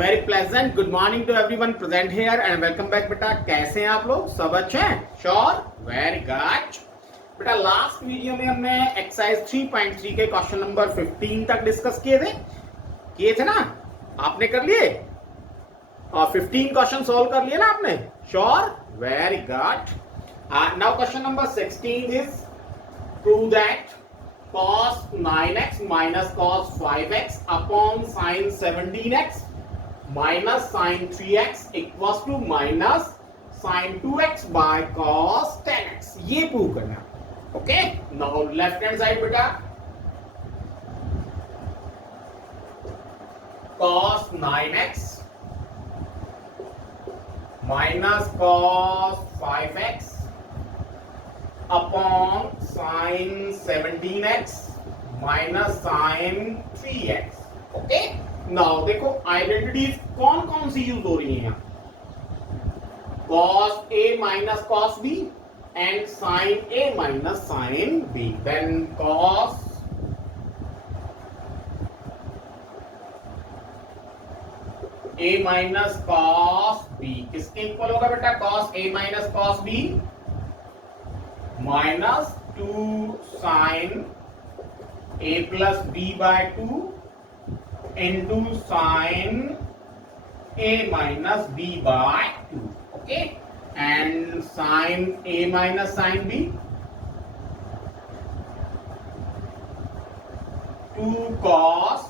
Very pleasant good morning to everyone present here and welcome back बेटा। कैसे हैं आप लोग? सब अच्छे हैं? श्योर, वेरी गुड बेटा। लास्ट वीडियो में हमने एक्सरसाइज 3.3 के क्वेश्चन नंबर 15 तक डिस्कस किए थे ना? आपने कर लिए और 15 क्वेश्चन सॉल्व कर लिए ना आपने? Sure, very good. Now question number 16 is prove that cos 9x minus cos 5x upon sin 17x minus sin 3x equals to minus sin 2x by cos 10x। ये प्रूव करना। Okay, now left hand side बेटा cos 9x minus cos 5x upon sin 17x minus sin 3x। Okay, now देखो identities कौन कौन सी use हो रही हैं यहाँ? cos a minus cos b and sin a minus sin b। then cos a minus cos b किसके equal होगा बेटा? cos a minus cos b minus 2 sin a plus b by 2 into sin a minus b by 2। okay, and sin a minus sin b 2 cos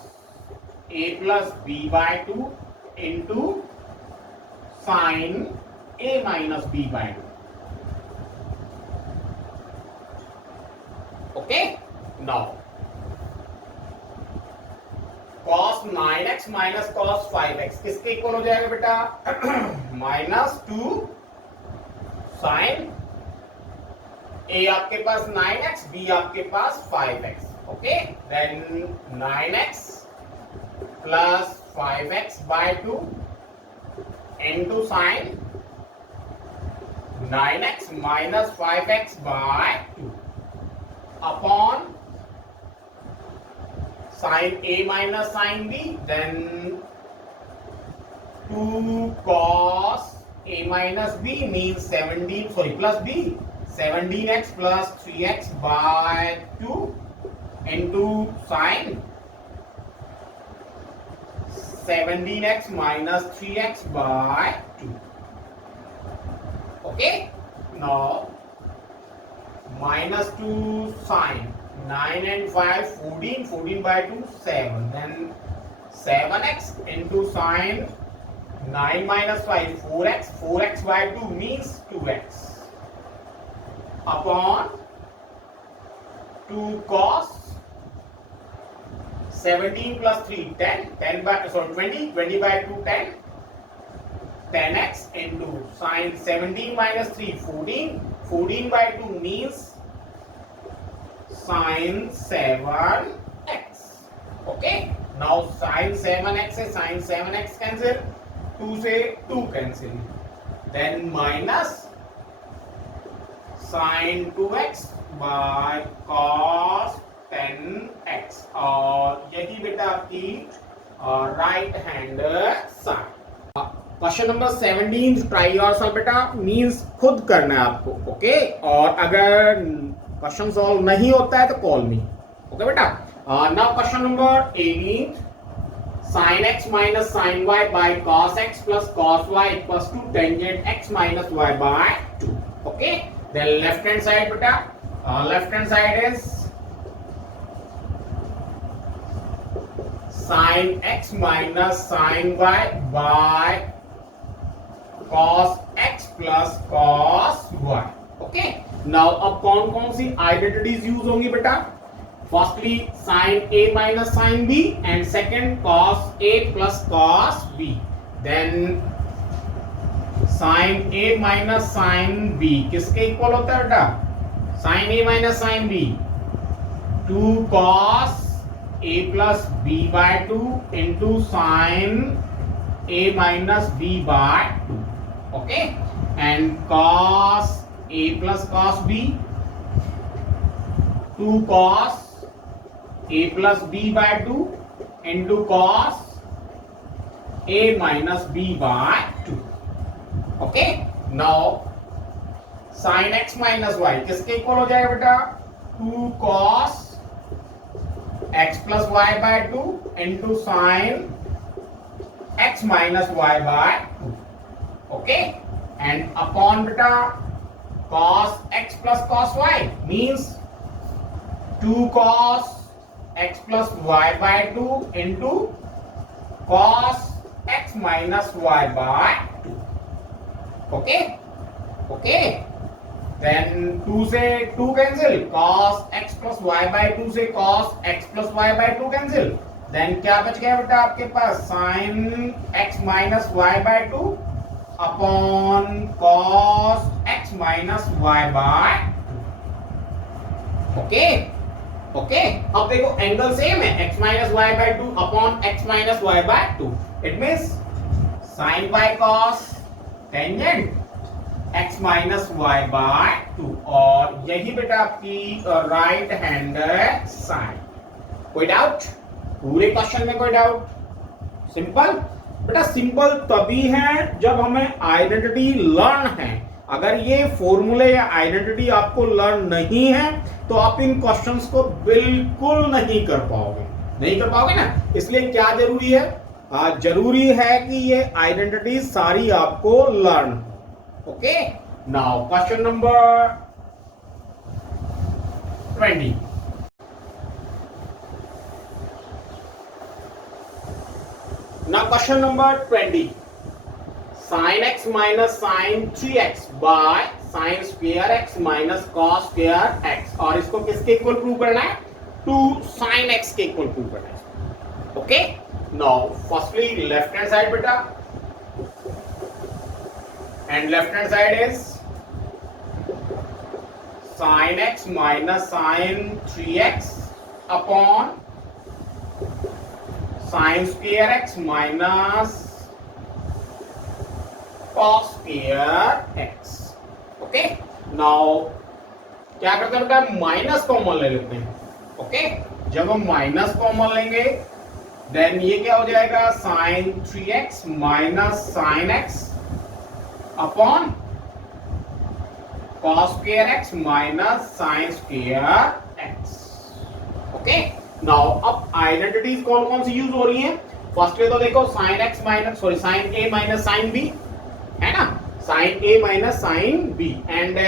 a plus b by 2 into sin a minus b by 2। Okay, now cos 9x minus cos 5x किसके equal हो जाएगा बेटा? Minus 2 sin a आपके पास 9x, b आपके पास 5x। Okay, then 9x plus 5x by 2 into sin 9x minus 5x by 2 upon sin a minus sin b, then 2 cos a minus b means 17, sorry, plus b 17x plus 3x by 2 into sin 17x minus 3x by 2। okay, now minus 2 sin 9 and 5 14, 14 by 2 7, then 7x into sin 9 minus 5 4x, 4x by 2 means 2x upon 2 cos 17 plus 3 10, 10 by 20, 20 by 2 10, 10x into sin 17 minus 3 14, 14 by 2 means sin 7x। okay, now sin 7x से sin 7x cancel, 2 से 2 cancel, then minus sin 2x by cos 10x और यही बेटा आपकी right hand side. Question number 17 try yourself बेटा, means खुद करना है आपको। ओके, और अगर क्वेश्चन सॉल्व नहीं होता है तो कॉल मी। ओके बेटा, now question number 18 sin x minus sin y by cos x plus cos y equals to tangent x minus y by 2। okay, then left hand side बेटा, left hand side is sin x minus sin y by cos x plus cos y। Okay, now अब कौन कौन सी identities use होंगी बेटा? Firstly sin a minus sin b and second cos a plus cos b। Then sin a minus sin b किसके equal होता है बेटा? sin a minus sin b 2 cos a plus b by 2 into sin a minus b by 2। okay, and cos a plus cos b 2 cos a plus b by 2 into cos a minus b by 2. Okay, now sin x minus y किसके equal हो जाएगा बेटा? 2 cos x plus y by 2 into sin x minus y by 2. Okay, and upon बेटा cos x plus cos y means 2 cos x plus y by 2 into cos x minus y by 2. Okay okay, then 2 से 2 cancel, cos x plus y by 2 से cos x plus y by 2 cancel, then क्या बच गया बेटा आपके पास? sin x minus y by 2 upon cos x minus y by 2. Okay okay, अब देखो एंगल सेम है, x minus y by 2 upon x minus y by 2. It means sin y cos tangent x minus y by 2, और यही बेटा आपकी right hand side. कोई doubt? पूरे question में कोई डाउट? सिंपल बेटा, सिंपल तभी है जब हमें आइडेंटिटी लर्न है. अगर ये फॉर्मूले या आइडेंटिटी आपको लर्न नहीं है तो आप इन क्वेश्चंस को बिल्कुल नहीं कर पाओगे ना. इसलिए क्या जरूरी है? जरूरी है कि ये आइडेंटिटी सारी आपको learn. Okay, now question number 20. Now question number 20. Sin x minus sin 3x by sin square x minus cos square x. और इसको किसके इक्वल प्रूव करना है? 2 sin x के इक्वल प्रूव करना है. Okay, now firstly left hand side बेटा, and left hand side is sin x minus sin 3x upon sin square x minus cos square x. Okay, now क्या करते हैं बेटा? माइनस कॉमन ले लेते हैं. ओके, जब हम माइनस कॉमन लेंगे देन ये क्या हो जाएगा? sin 3x minus sin x upon cos square x minus sin square x. Okay, now अब आइडेंटिटीज कौन कौन सी यूज हो रही हैं? फर्स्टली तो देखो sin x minus sin a minus sin b है ना, sin a minus sin b, and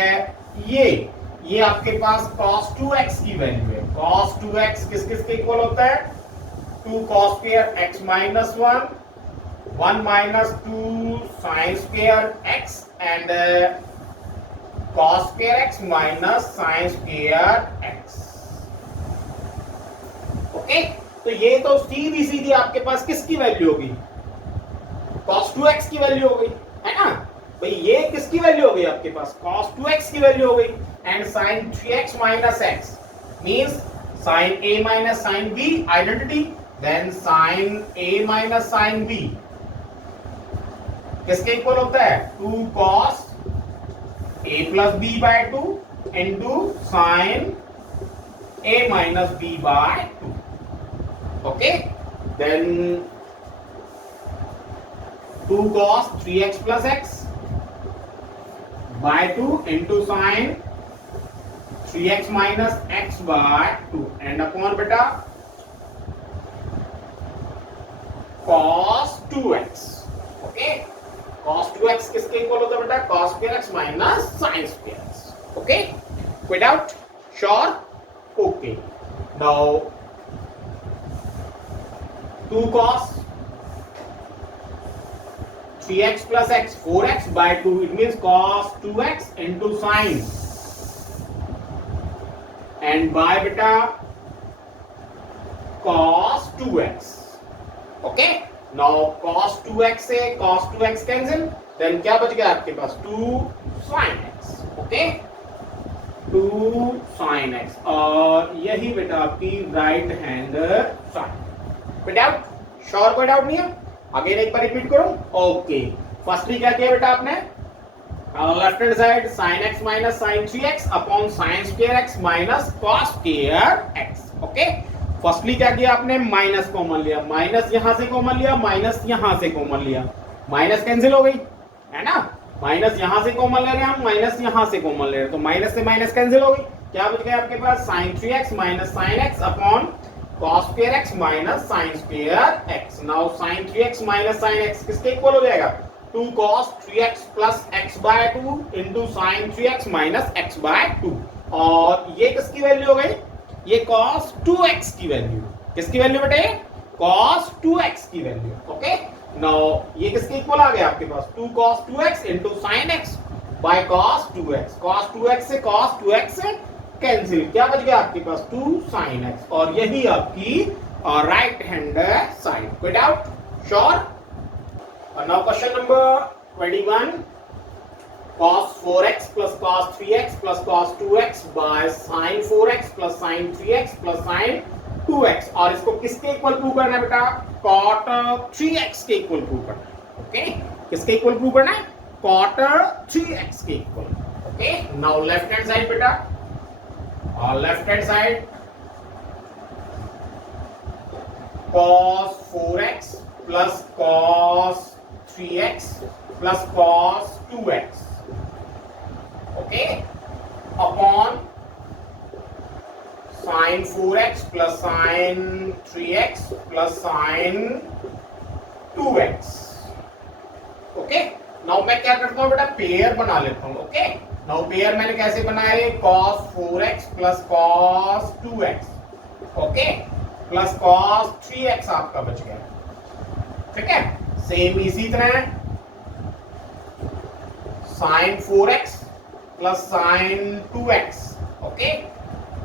ये आपके पास cos 2x की वैल्यू है. cos 2x किस किस के इक्वल होता है? 2 cos square x minus 1 minus 2 sin square x and cos square x minus sin square x. Okay, तो ये तो सीधी सीधी आपके पास किसकी वैल्यू होगी? cos 2x की वैल्यू हो गई है ना भाई. ये किसकी वैल्यू हो गई आपके पास? cos 2x की वैल्यू हो गई, and sin 3x minus x means sin a minus sin b identity, then sin a minus sin b किसके इक्वल होता है? 2 cos a plus b by 2 into sin a minus b by 2. Okay, then 2 cos 3x plus x by 2 into sin 3x minus x by 2 and upon beta cos 2x. Okay, cos 2x किसके equal होता है बेटा? cos square x minus sin square x. Okay, कोई doubt? Sure? Okay, now 2 cos 3x plus x 4x by 2, it means cos 2x into sin and by beta cos 2x. Okay, now cos 2x से cos 2x cancel, then क्या बच गया आपके पास? 2 sin x. Okay, 2 sin x, और यही बेटा आपकी राइट हैंड साइड. कोई डाउट? श्योर? कोई डाउट नहीं है? अगेन एक बार रिपीट करो. ओके, फर्स्टली क्या किया बेटा आपने? Left hand side sin x minus sin 3x upon sin square x minus cos square x. Okay, firstly क्या किया आपने, माइनस कॉमन लिया, माइनस यहां से कॉमन लिया, माइनस यहां से कॉमन लिया, माइनस कैंसिल हो गई है ना, माइनस यहां से कॉमन ले रहे हैं हम, माइनस यहां से कॉमन ले रहे हैं, तो माइनस से माइनस कैंसिल हो गई, क्या बच गया आपके पास, sin 3x minus sine x upon cos square x minus sin square x। Now sin 3x minus sin x किसके इक्वल हो जाएगा, 2 cos 3x plus x by 2 into sin 3x minus x by 2, और ये किसकी value हो गई, ये cos 2x की वैल्यू, किसकी वैल्यू बेटे, cos 2x की वैल्यू। ओके, नाउ ये किसके इक्वल आ गया आपके पास, 2 cos 2x into sin x by cos 2x, cos 2x से cos 2x से कैंसिल, क्या बच गया आपके पास, 2 sin x, और यही आपकी राइट हैंड साइड। कोई डाउट, श्योर। और now question number 21, cos 4x plus cos 3x plus cos 2x by sin 4x plus sin 3x plus sin 2x, और इसको किसके इक्वल प्रूव करना है बेटा, cot 3x के इक्वल प्रूव करना है। ओके, किसके इक्वल प्रूव करना है, cot 3x के equal. Okay, now left hand side बेटा, और left hand side cos 4x plus cos 3x plus cos 2x, okay, upon sin 4x plus sin 3x plus sin 2x। Okay, now मैं क्या करता हूं बेटा, pair बना लेता हूं। ओके, नाउ पेयर मैंने कैसे बनाए, cos 4x plus cos 2x, okay, plus cos 3x आपका बच गया, ठीक है। सेम इसी तरह sin 4x plus sin 2x, okay,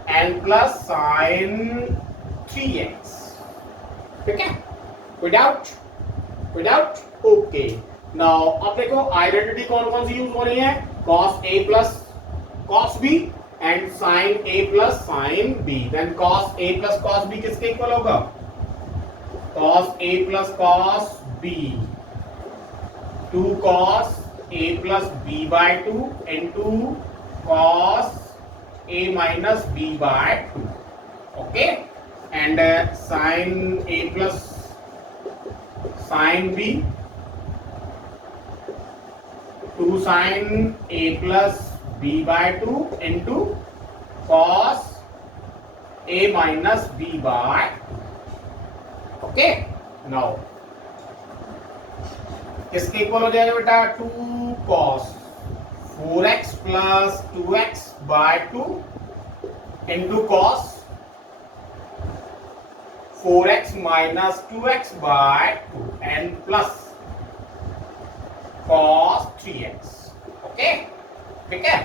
and plus sin 3x, ठीक है। विदाउट विदाउट ओके, नाउ अब देखो आइडेंटिटी कौन कौन सी यूज हो रही है, cos a plus cos b and sin a plus sin b, then cos a plus cos b किसके इक्वल होगा, cos a plus cos b, 2 cos a plus b by 2 into cos a minus b by 2, okay, and sin a plus sin b, 2 sin a plus b by 2 into cos a minus b by 2, okay। now किसके equal हो जाएगा बेटा, 2 cos 4x plus 2x by 2 into cos 4x minus 2x by 2 and plus cos 3x, okay, ठीक है।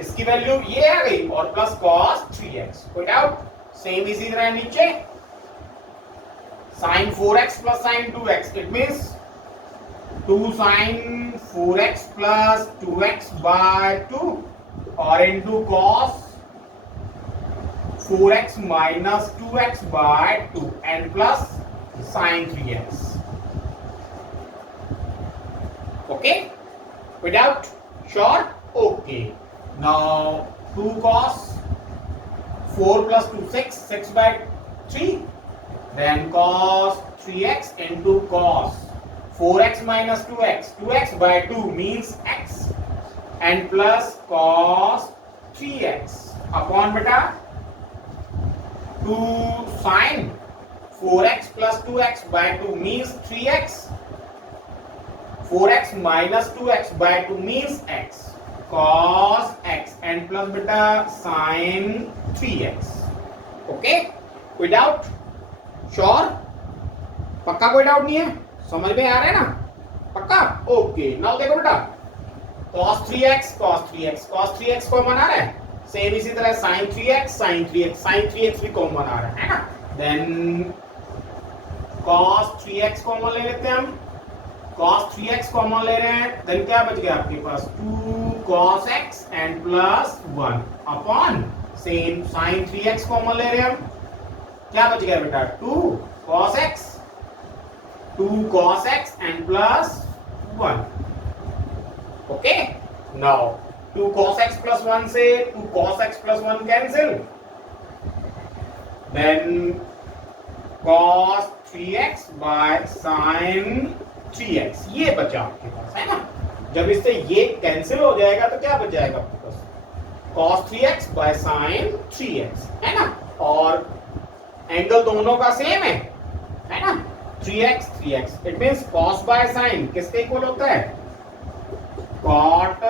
इसकी value ये आ गई और प्लस cos 3x, कोई डाउट, सेम इसी तरह नीचे sin 4x plus sin 2x, it means 2 sin 4x plus 2x by 2 और into cos 4x minus 2x by 2 and plus sin 3x, okay, without, sure, okay। now 2 cos 4 plus 2 6 by 3, then cos 3x into cos 4x minus 2x by 2 means x and plus cos 3x upon beta 2 sin 4x plus 2x by 2 means 3x, 4x minus 2x by 2 means x, cos x and plus beta sin 3x, okay, कोई doubt, sure, पक्का कोई doubt नहीं है, समझ में आ रहा है ना, पक्का, ओके। नाउ देखो बेटा cos 3x cos 3x common आ रहा है, सेम इसी तरह sin 3x भी कॉमन आ रहा है ना, देन cos 3x कॉमन ले लेते हैं हम, cos 3x कॉमन ले रहे हैं, देन क्या बच गया आपके पास 2 cos x and plus 1 upon same sin 3x common ले रहे हैं हम, क्या बच गया बेटा 2 cos x and plus 1, okay। now 2 cos x plus 1 से 2 cos x plus 1 cancel, then cos 3x by sin 3x, ये बचा आपके पास, है ना। जब इससे ये कैंसिल हो जाएगा तो क्या बच जाएगा आपके पास, cos 3x by sin 3x, है ना। और एंगल दोनों का सेम है ना, 3x 3x, it means cos by sin किसके इक्वल होता है, cot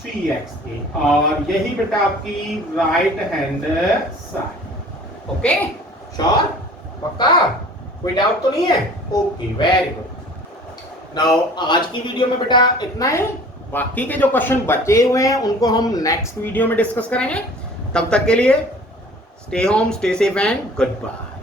3x के, और यही बेटा आपकी right hand side. Okay, sure, पक्का, कोई डाउट तो नहीं है? Okay, very good. नाउ आज की वीडियो में बेटा इतना ही, बाकी के जो क्वेश्चन बचे हुए हैं उनको हम नेक्स्ट वीडियो में डिस्कस करेंगे। तब तक के लिए stay home, stay safe and good bye.